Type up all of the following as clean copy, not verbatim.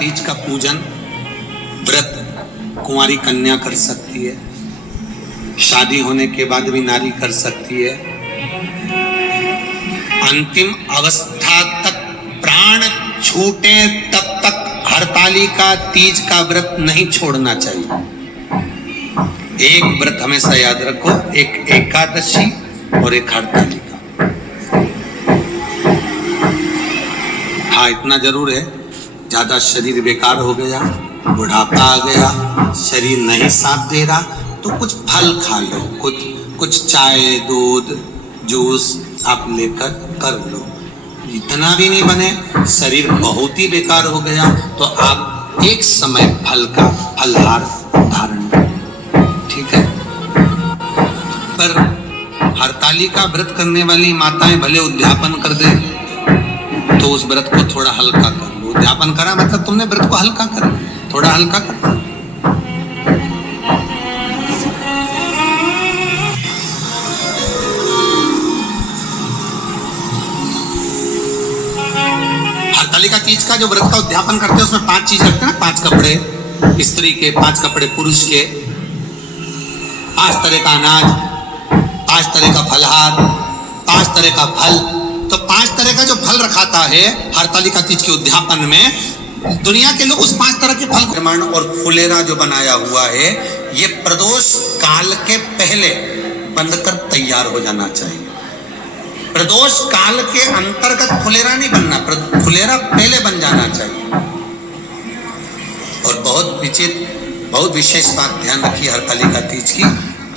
तीज का पूजन व्रत कुंवारी कन्या कर सकती है, शादी होने के बाद भी नारी कर सकती है। अंतिम अवस्था तक प्राण छूटे तब तक हरतालिका तीज का व्रत नहीं छोड़ना चाहिए। एक व्रत हमेशा याद रखो, एक एकादशी और एक हरतालिका। हाँ, इतना जरूर है, ज्यादा शरीर बेकार हो गया, बुढ़ापा आ गया, शरीर नहीं साथ दे रहा, तो कुछ फल खा लो, कुछ चाय दूध जूस आप लेकर कर लो। इतना भी नहीं बने, शरीर बहुत ही बेकार हो गया, तो आप एक समय फल का फलहार धारण करें, ठीक है। पर हरतालिका व्रत करने वाली माताएं भले उद्यापन कर दे, तो उस व्रत को थोड़ा हल्का कर लो। उद्यापन करा मतलब तुमने व्रत को हल्का कर, थोड़ा हल्का कर। हरतालिका तीज का जो व्रत का उद्यापन करते हैं उसमें 5 चीज रखते हैं ना, 5 कपड़े स्त्री के, 5 कपड़े पुरुष के, 5 तरह का अनाज, 5 तरह का फलहार, 5 तरह का फल। तो 5 तरह का जो फल रखाता है हरतालिका तीज के उद्यापन में, दुनिया के लोग उस 5 तरह के फल प्रमाण और फुलेरा जो बनाया हुआ है, ये प्रदोष काल के पहले बनकर तैयार हो जाना चाहिए। प्रदोष काल के अंतर्गत फुलेरा नहीं बनना, फुलेरा पहले बन जाना चाहिए। और बहुत विशेष बात ध्यान रखिए हरतालिका तीज की,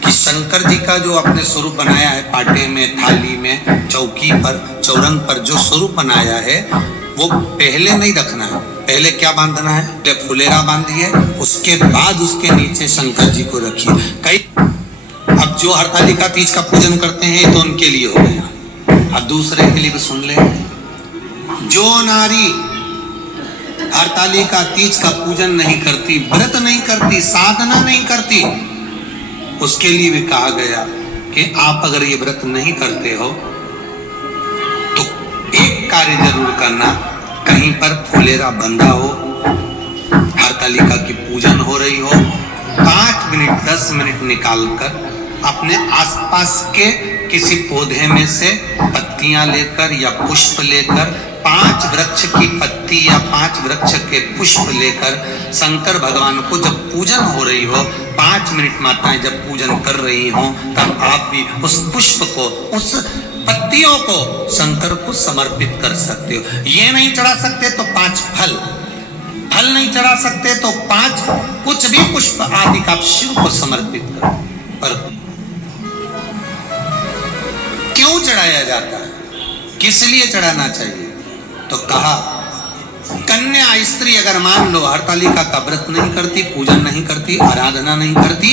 कि शंकर जी का जो आपने स्वरूप बनाया है, पाटे में, थाली में, चौकी पर, चौरंग पर जो स्वरूप बनाया है, वो पहले नहीं रखना है। पहले क्या बांधना है? पहले फुलेरा बांधिए, उसके बाद उसके नीचे शंकर जी को रखिए। अब जो हरतालिका तीज का पूजन करते हैं तो उनके लिए हो गया, अब दूसरे के लिए भी सुन ले। जो नारी हरतालिका तीज का पूजन नहीं करती, व्रत नहीं करती, साधना नहीं करती, उसके लिए भी कहा गया कि आप अगर ये व्रत नहीं करते हो तो एक कार्य जरूर करना, कहीं पर फुलेरा बंधा हो, हरतालिका की पूजन हो रही हो, 5 मिनट 10 मिनट निकालकर अपने आसपास के किसी पौधे में से पत्तियां लेकर या पुष्प लेकर, 5 वृक्ष की पत्ती या 5 वृक्ष के पुष्प लेकर शंकर भगवान को जब पूजन हो रही हो, 5 मिनट माताएं जब पूजन कर रही हो, तब आप भी उस पुष्प को, उस पत्तियों को शंकर को समर्पित कर सकते हो। ये नहीं चढ़ा सकते तो 5 फल नहीं चढ़ा सकते तो 5 कुछ भी पुष्प आदि का शिव को समर्पित करो। पर क्यों चढ़ाया जाता है, किस लिए चढ़ाना चाहिए? तो कहा कन्या स्त्री अगर मान लो हरतालिका का व्रत नहीं करती, पूजन नहीं करती, आराधना नहीं करती,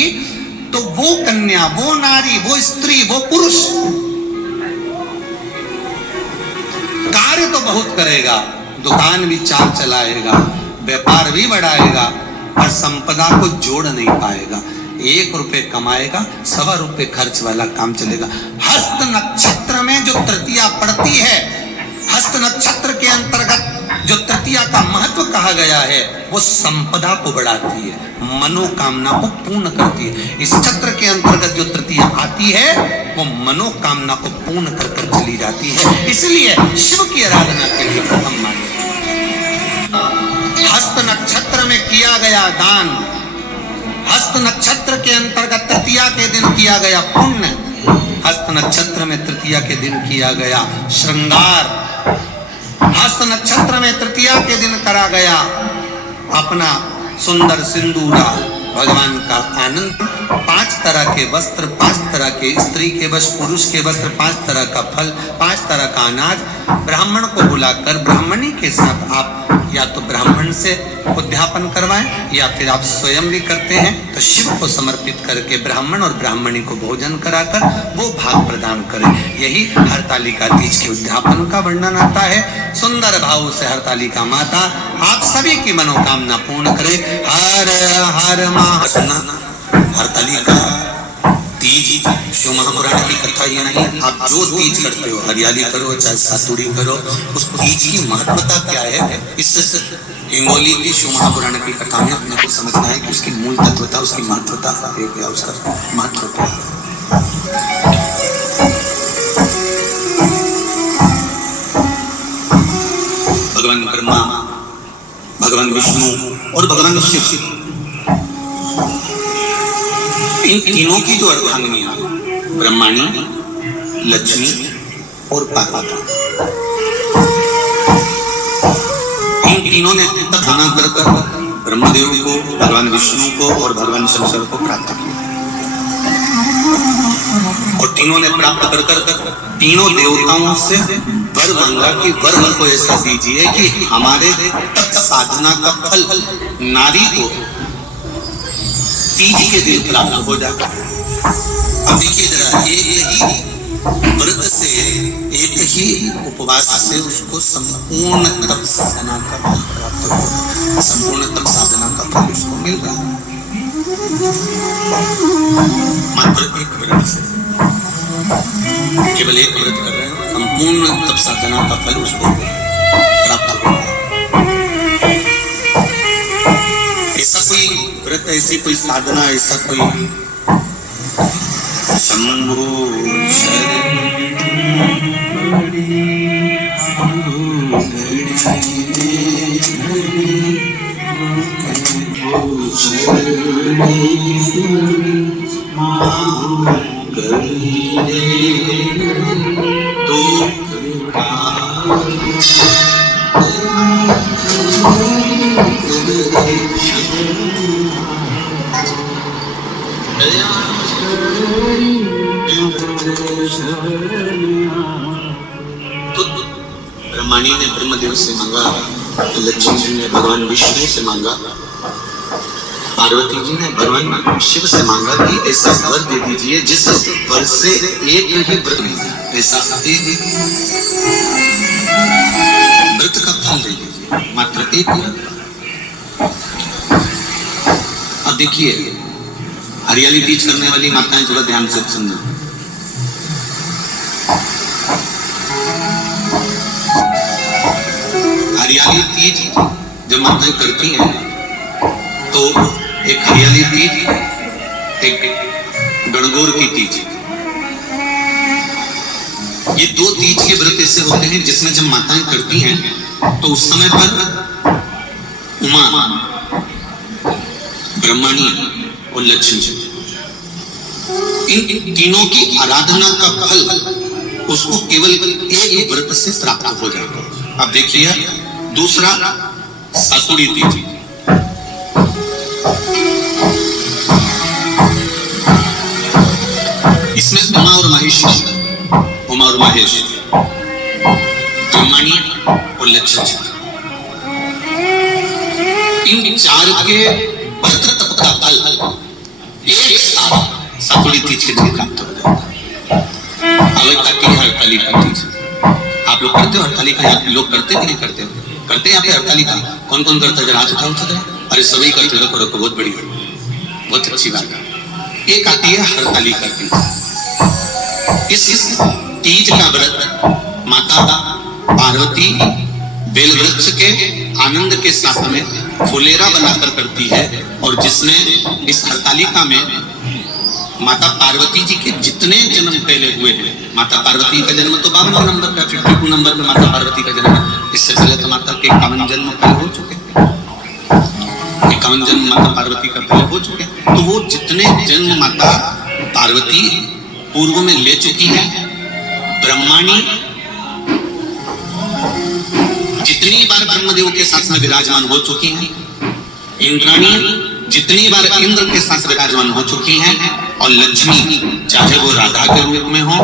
तो वो कन्या, वो नारी, वो स्त्री, वो पुरुष कार्य तो बहुत करेगा, दुकान भी चाल चलाएगा, व्यापार भी बढ़ाएगा, पर संपदा को जोड़ नहीं पाएगा। 1 रुपए कमाएगा, 1.25 रुपए खर्च वाला काम चलेगा। हस्त नक्षत्र में जो तृतीया पड़ती है, हस्त नक्षत्र के अंतर्गत जो तृतीया का महत्व कहा गया है, वो संपदा को बढ़ाती है, मनोकामना को पूर्ण करती है। इस चक्र के अंतर्गत जो तृतीया आती है, वो मनोकामना को पूर्ण कर चली जाती है। इसलिए शिव की आराधना के लिए प्रथम मानी। हस्त नक्षत्र में किया गया दान, हस्त नक्षत्र के अंतर्गत तृतीया के दिन किया गया पुण्य, हस्त नक्षत्र में तृतीया के दिन किया गया श्रृंगार, हस्त नक्षत्र में तृतीया के दिन करा गया अपना सुंदर सिंदूरा, भगवान का आनंद, 5 तरह के वस्त्र, 5 तरह के स्त्री के वस्त्र, पुरुष के वस्त्र, 5 तरह का फल, 5 तरह का अनाज, ब्राह्मण को बुलाकर ब्राह्मणी के साथ आप या तो ब्राह्मण से उद्यापन करवाएं या फिर आप स्वयं भी करते हैं तो शिव को समर्पित करके ब्राह्मण और ब्राह्मणी को भोजन कराकर वो भाग प्रदान करें। यही हरतालिका तीज के उद्यापन का वर्णन आता है। सुंदर भाव से हरतालिका माता आप सभी की मनोकामना पूर्ण करे। हर हर महासना हरतालिका तीज शिव महापुराण की कथा ये नहीं, आप जो तीज करते हो, हरियाली करो चाहे सातुड़ी करो, उस तीज की महत्वता क्या है, इस हिंगोली की शिव महापुराण की कथा में अपने को समझना है कि उसकी मूल तत्वता, उसकी महत्वता क्या, उसका महत्व क्या है। भगवान ब्रह्मा, भगवान विष्णु और भगवान शिव, इन तीनों की जो अर्धांगिनियां, ब्रह्माणी, लक्ष्मी और पार्वती, इन तीनों ने तथाना कर ब्रह्मदेव को, भगवान विष्णु को और भगवान शंकर को प्राप्त किया, और तीनों ने प्राप्त कर तीनों देवताओं से वर मांगा कि वर हमको ऐसा दीजिए कि हमारे साधना का फल नारी को तीज के दिन प्राप्त हो जाए। अब देखिए जरा, एक ही व्रत से, एक ही उपवास से उसको संपूर्ण तप साधना का फल प्राप्त हो रहा है, संपूर्ण तप साधना का फल उसको मिल रहा है मात्र एक व्रत से। केवल एक व्रत कर रहे हैं, संपूर्ण तप साधना का फल उसको प्राप्त हो रहा है। ऐसा कोई व्रत, ऐसी कोई साधना, ऐसा कोई शंभो ब्रह्माणी ने ब्रह्मदेव से मांगा, लक्ष्मी जी ने भगवान विष्णु से मांगा, पार्वती जी ने भगवान शिव से मांगा कि ऐसा वर दे दीजिए जिस वर से एक ही व्रत, ऐसा व्रत का फल दे दीजिए, मात्र एक व्रत। अब देखिए, हरियाली तीज करने वाली माताएं थोड़ा ध्यान से सुनना। हरियाली तीज जब माताएं करती हैं तो एक हरियाली तीज, एक गणगौर की तीज, ये दो तीज के व्रत ऐसे होते हैं जिसमें जब माताएं करती हैं तो उस समय पर उमा, ब्रह्माणी और लक्ष्मी, इन तीनों की आराधना का फल उसको केवल एक व्रत से प्राप्त हो जाता है। अब देखिए दूसरा सातुड़ी तीज, इसमें उमा और महेश, उमा और महेश, ब्रह्माणी और लक्ष्मी, इन चार के व्रत तप का फल एक साथ सातुड़ी तीज के दिन प्राप्त हो जाता है। अब हड़ताली का तीज आप लोग करते हो, हड़ताली का लोग करते कि नहीं करते हो? करते हैं यहाँ पे हड़ताली का? कौन कौन करता है? जरा हाथ उठाओ तो। अरे सभी करते हो, करो, बहुत बढ़िया, बहुत अच्छी बात है। एक आती है हड़ताली का तीज। इस तीज का व्रत माता पार्वती बेल वृक्ष के आनंद के साथ में फुलेरा बनाकर करती है, और जिसने इस हड़तालिका में माता पार्वती जी के जितने जन्म पहले हुए हैं, माता पार्वती का जन्म तो 52 नंबर का, 52 नंबर पे माता पार्वती का जन्म, इससे पहले तो माता के 51 जन्म पहले हो चुके, 51 जन्म माता पार्वती का पहले हो चुके। तो वो जितने जन्म माता पार्वती पूर्व में ले चुकी है, ब्रह्माणी जितनी बार ब्रह्मदेव के साथ में विराजमान हो चुकी हैं, इंद्राणी जितनी बार इंद्र के साथ विराजमान हो चुकी हैं, और लक्ष्मी चाहे वो राधा के रूप में हो,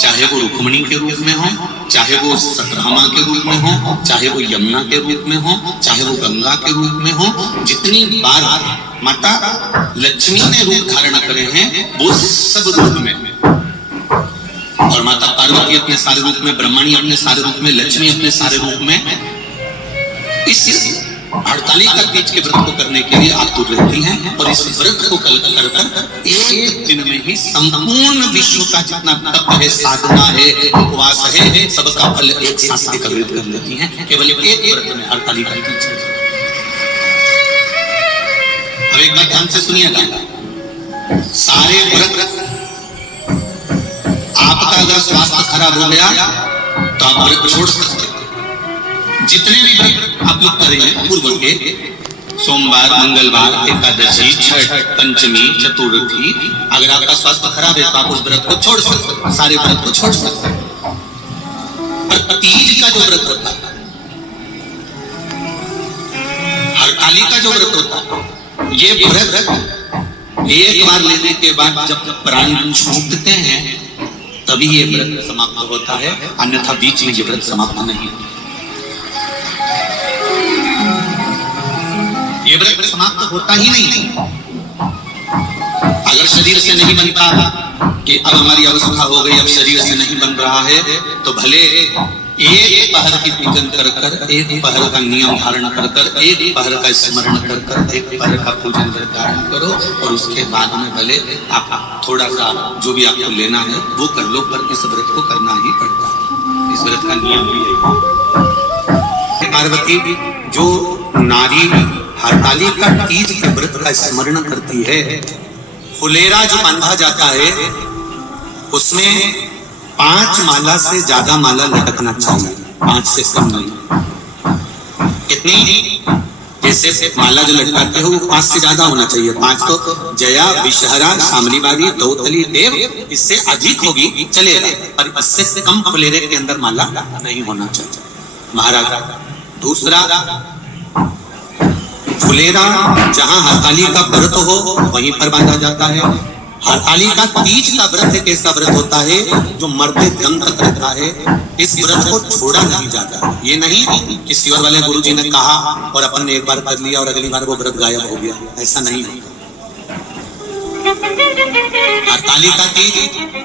चाहे वो रुक्मिणी के रूप में हो, चाहे वो सतरामा के रूप में हो, चाहे वो यमुना के रूप में हो, चाहे वो गंगा के रूप में हो, जितनी बार माता लक्ष्मी ने रूप धारण करे हैं वो सब रूप में, और माता पार्वती अपने सारे रूप में, ब्रह्मणी अपने सारे रूप में, लक्ष्मी अपने सारे रूप में, इस हड़तालिका तीज के व्रत को करने के लिए आतुर रहती हैं और इस व्रत को कर कर एक दिन में ही संपूर्ण विश्व का जितना तप है, साधना है, उपवास है, सबका फल एक साथ एकत्रित कर लेती हैं केवल एक व्रत में, हड़तालिका तीज। अब एक बात ध्यान से सुनिएगा, सारे व्रत आपका अगर स्वास्थ्य खराब हो गया तो आप व्रत छोड़ सकते हैं। जितने भी व्रत आप लोग करेंगे पूर्व के, सोमवार, मंगलवार, एकादशी, छठ, पंचमी, चतुर्थी, अगर आपका स्वास्थ्य खराब है तो आप उस व्रत को छोड़ सकते हैं, सारे व्रत को छोड़ सकते हैं। पर तीज का जो व्रत होता है, हड़तालिका जो व्रत होता है, ये व्रत एक बार लेने के बाद जब प्राण छूटते हैं तभी ये व्रत समाप्त होता है, अन्यथा बीच में ये व्रत समाप्त नहीं होता। ये व्रत समाप्त होता ही नहीं। अगर शरीर से नहीं बनता कि अब हमारी अवस्था हो गई, अब शरीर से नहीं बन रहा है, तो भले एक पहर की पूजन कर कर, एक पहर का नियम धारण कर कर, एक पहर का स्मरण कर कर, एक पहर का पूजन धारण करो और उसके बाद में भले आप थोड़ा सा जो भी आपको लेना है वो कर लो, पर इस व्रत को करना ही पड़ता है। इस व्रत का नियम भी है। पार्वती जो नारी हड़तालिका तीज के व्रत का स्मरण करती है, फुलेरा जो बांधा जाता है उसमें 5 माला से ज्यादा माला लटकना चाहिए, 5 से कम नहीं। कितनी? जैसे माला जो लटकाते हो वो 5 से ज्यादा होना चाहिए। 5 तो जया, विषहरा, शामलीवारी, दौतली, देव, इससे अधिक होगी चलेगा, पर इससे कम फुलेरे के अंदर माला नहीं होना चाहिए महाराज। दूसरा, फुलेरा जहां हड़तालिका व्रत हो वहीं पर बांधा जाता है। हड़तालिका तीज का व्रत एक ऐसा व्रत होता है जो मरते दम तक रहता है। इस व्रत को छोड़ा नहीं जाता। ये नहीं कि शिवर वाले गुरुजी ने कहा और अपन ने एक बार कर लिया और अगली बार वो व्रत गायब हो गया, ऐसा नहीं होता। हड़तालिका तीज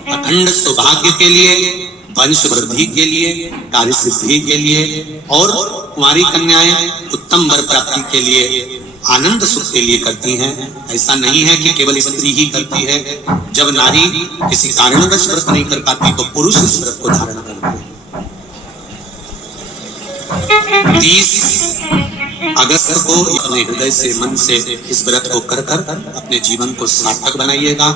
अखंड सौभाग्य के लिए, वंश वृद्धि के लिए, कार्य सिद्धि के लिए और कुंवारी कन्याएं उत्तम वर प्राप्ति के लिए, आनंद सुख के लिए करती हैं। ऐसा नहीं है कि केवल स्त्री ही करती है। जब नारी किसी कारणवश व्रत नहीं कर पाती तो पुरुष इस व्रत को धारण करते हैं। 30 अगस्त को अपने हृदय से, मन से इस व्रत को कर कर अपने जीवन को सार्थक बनाइएगा।